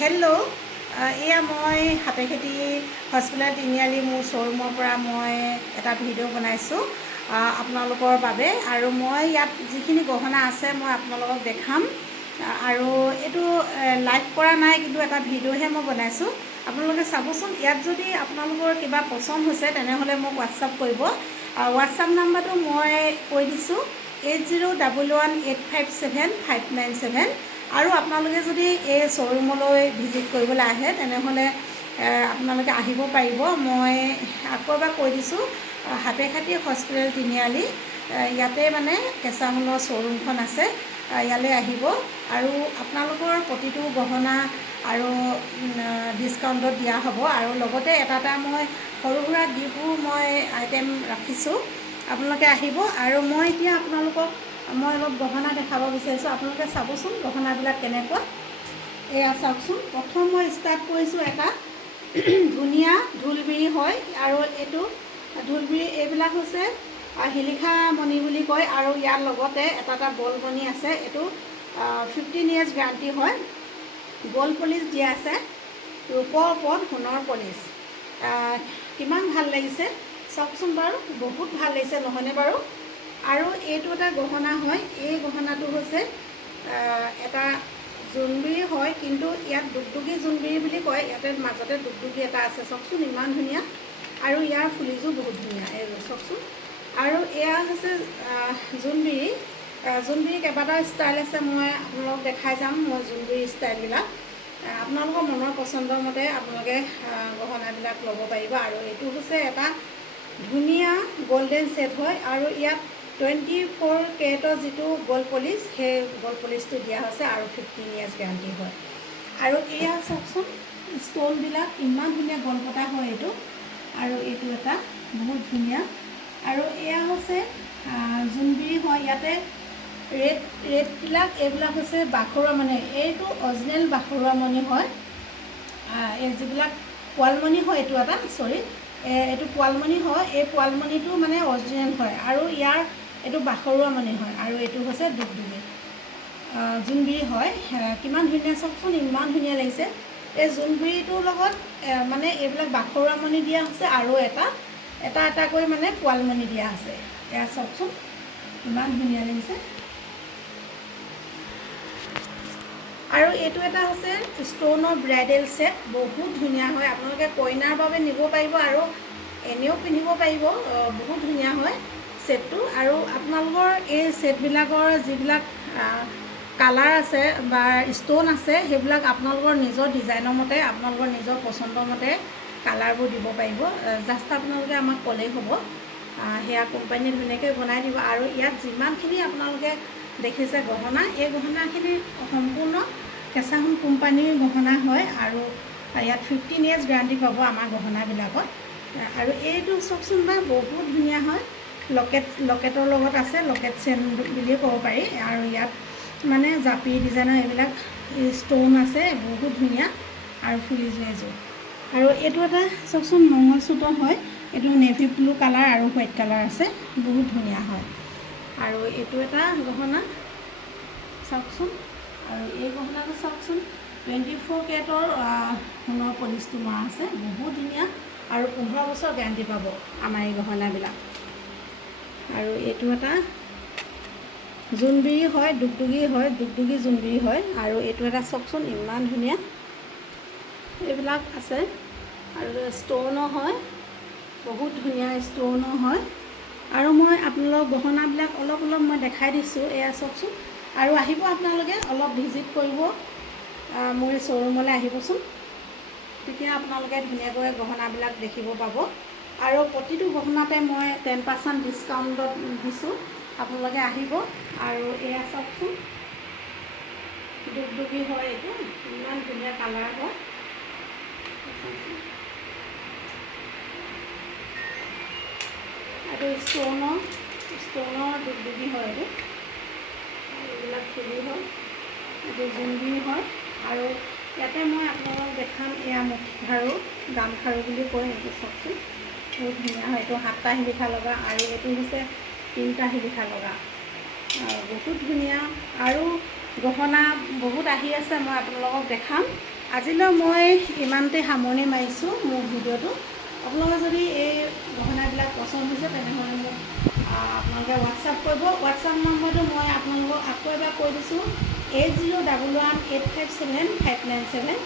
Hello' এয়া মই হাতেখেতি hospital তিনিআলি মোৰ শ্ব'ৰুমৰ পৰা মই এটা ভিডিঅ' বনাইছোঁ আপোনালোকৰ বাবে আৰু মই ইয়াত যিখিনি গহনা আছে মই আপোনালোকক দেখাম আৰু এইটো লাইভ কৰা নাই কিন্তু এটা ভিডিঅ'হে মই বনাইছোঁ আপোনালোকে চাবচোন ইয়াত যদি আপোনালোকৰ কিবা পচন্দ হৈছে তেনেহ'লে মোক হোৱাটছআপ কৰিব হোৱাটছআপ নাম্বাৰটো মই কৈ দিছোঁ 8011857597 আৰু আপোনালোকে যদি এই শ্ব'ৰুমলৈ ভিজিট কৰিবলৈ আহে তেনেহ'লে আপোনালোকে আহিব পাৰিব মই আকৌ এবাৰ কৈ দিছোঁ হাতেখাতি হস্পিটেল তিনিআলি ইয়াতে মানে কেঁচা সোণৰ শ্ব'ৰুমখন আছে ইয়ালৈ আহিব আৰু আপোনালোকৰ প্ৰতিটো গহনা আৰু ডিছকাউণ্টত দিয়া হ'ব আৰু লগতে এটা মই সৰু সুৰা গিফ্টবোৰ মই আইটেম ৰাখিছোঁ আপোনালোকে আহিব আৰু মই এতিয়া আপোনালোকক মই অলপ গহনা দেখাব বিচাৰিছোঁ আপোনালোকে চাবচোন গহনাবিলাক কেনেকুৱা এয়া চাওকচোন প্ৰথম মই ষ্টাৰ্ট কৰিছোঁ এটা ধুনীয়া ঢোলবিৰি হয় আৰু এইটো ঢোলবিৰি এইবিলাক হৈছে শিলিখা মণি বুলি কয় আৰু ইয়াৰ লগতে এটা বল মণি আছে এইটো 15 years গেৰাণ্টি হয় গ'ল্ড পলিচ দিয়া আছে ৰূপৰ ওপৰত সোণৰ পলিচ কিমান ভাল লাগিছে চাওকচোন বাৰু বহুত ভাল লাগিছে নহয়নে বাৰু আৰু এইটো এটা গহনা হয় এই গহনাটো হৈছে এটা জোনবিৰি হয় কিন্তু ইয়াত দুগদুগী জোনবিৰি বুলি কয় ইয়াতে মাজতে দুগদুগী এটা আছে চাওকচোন ইমান ধুনীয়া আৰু ইয়াৰ ফুলিযোৰ বহুত ধুনীয়া এই চাওকচোন আৰু এয়া হৈছে জোনবিৰি জোনবিৰি কেইবাটাও ষ্টাইল আছে মই আপোনালোকক দেখাই যাম মই জোনবিৰি ষ্টাইলবিলাক আপোনালোকৰ মনৰ পচন্দৰ মতে আপোনালোকে গহনাবিলাক ল'ব পাৰিব আৰু এইটো হৈছে এটা ধুনীয়া গল্ডেন ছেট হয় আৰু ইয়াত 24 কেৰেটৰ যিটো গ'ল্ড পলিচ সেই গ'ল্ড পলিচটো দিয়া হৈছে আৰু 15 years গেৰাণ্টি হয় আৰু এয়া চাওকচোন ষ্ট'নবিলাক ইমান ধুনীয়া গলপতা হয় এইটো আৰু এইটো এটা বহুত ধুনীয়া আৰু এয়া হৈছে জোনবিৰি হয় ইয়াতে ৰেডবিলাক এইবিলাক হৈছে বাখৰুৱা মণি এইটো অৰিজিনেল বাখৰুৱা মণি হয় এই যিবিলাক পোৱালমণি হয় এইটো এটা এইটো পোৱালমণি হয় এই পোৱালমণিটো মানে অৰিজিনেল হয় আৰু ইয়াৰ এইটো বাখৰুৱা মণি হয় আৰু এইটো হৈছে দুগদুগী জোনবিৰি হয় কিমান ধুনীয়া চাওকচোন ইমান ধুনীয়া লাগিছে এই জোনবিৰিটোৰ লগত মানে এইবিলাক বাখৰুৱা মণি দিয়া হৈছে আৰু এটাকৈ মানে পোৱালমণি দিয়া আছে এয়া চাওকচোন ইমান ধুনীয়া লাগিছে আৰু এইটো এটা হৈছে ষ্ট'নৰ ব্ৰাইডেল ছেট বহুত ধুনীয়া হয় আপোনালোকে কইনাৰ বাবে নিব পাৰিব আৰু এনেও পিন্ধিব পাৰিব বহুত ধুনীয়া হয় ছেটটো আৰু আপোনালোকৰ এই ছেটবিলাকৰ যিবিলাক কালাৰ আছে বা ষ্ট'ন আছে সেইবিলাক আপোনালোকৰ নিজৰ ডিজাইনৰ মতে আপোনালোকৰ নিজৰ পচন্দৰ মতে কালাৰবোৰ দিব পাৰিব জাষ্ট আপোনালোকে আমাক ক'লেই হ'ব সেয়া কোম্পানীয়ে ধুনীয়াকৈ বনাই দিব আৰু ইয়াত যিমানখিনি আপোনালোকে দেখিছে গহনা এই গহনাখিনি সম্পূৰ্ণ কেঁচা সোণ কোম্পানীৰ গহনা হয় আৰু ইয়াত 15 years গেৰাণ্টি পাব আমাৰ গহনাবিলাকত আৰু এইটো চাওকচোন বা বহুত ধুনীয়া হয় লকেটৰ লগত আছে লকেট চেন বুলিয়ে ক'ব পাৰি আৰু ইয়াত মানে জাপি ডিজাইনৰ এইবিলাক ষ্ট'ন আছে বহুত ধুনীয়া আৰু ফুলিযোৰ এযোৰ আৰু এইটো এটা চাওকচোন মংগলসূত্ৰ হয় এইটো নেভি ব্লু কালাৰ আৰু হোৱাইট কালাৰ আছে বহুত ধুনীয়া হয় আৰু এইটো এটা গহনা চাওকচোন আৰু এই গহনাটো চাওকচোন 24 কেৰেটৰ সোণৰ পলিচটো মৰা আছে বহুত ধুনীয়া আৰু 15 বছৰ গেৰাণ্টি পাব আমাৰ এই গহনাবিলাক আৰু এইটো এটা জোনবিৰি হয় দুগদুগী জোনবিৰি হয় আৰু এইটো এটা চাওকচোন ইমান ধুনীয়া এইবিলাক আছে আৰু ষ্ট'নো হয় বহুত ধুনীয়া ষ্ট'নো হয় আৰু মই আপোনালোকক গহনাবিলাক অলপ মই দেখাই দিছোঁ এয়া চাওকচোন আৰু আহিব আপোনালোকে অলপ ভিজিট কৰিব মোৰ এই শ্ব'ৰুমলৈ আহিবচোন তেতিয়া আপোনালোকে ধুনীয়াকৈ গহনাবিলাক দেখিব পাব আৰু প্ৰতিটো গহনাতে মই 10% ডিছকাউণ্টত দিছোঁ আপোনালোকে আহিব আৰু এয়া চাওকচোন দুগদুগী হয় এইটো ইমান ধুনীয়া কালাৰ হয় এইটো ষ্ট'নৰ দুগদুগী হয় এইটো এইবিলাক ফুলি হয় এইটো জোনবিৰি হয় আৰু ইয়াতে মই আপোনালোকক দেখাম এয়া মুঠিখাৰু গামখাৰু বুলি কয় এইটো চাওকচোন বহুত ধুনীয়া হয় এইটো 7টা শিলিখা লগা আৰু এইটো হৈছে 3টা শিলিখা লগা বহুত ধুনীয়া আৰু গহনা বহুত আহি আছে মই আপোনালোকক দেখাম আজিলৈ মই ইমানতে সামৰণি মাৰিছোঁ মোৰ ভিডিঅ'টো। আপোনালোকে যদি এই গহনাবিলাক পচন্দ হৈছে তেনেহ'লে মোক আপোনালোকে হোৱাটছআপ কৰিব। হোৱাটছআপ নম্বৰটো মই আপোনালোকক আকৌ এবাৰ কৈ দিছোঁ 8011857597।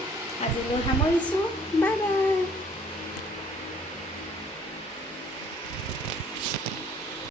আজিলৈ সামৰিছোঁ, বাই বাই।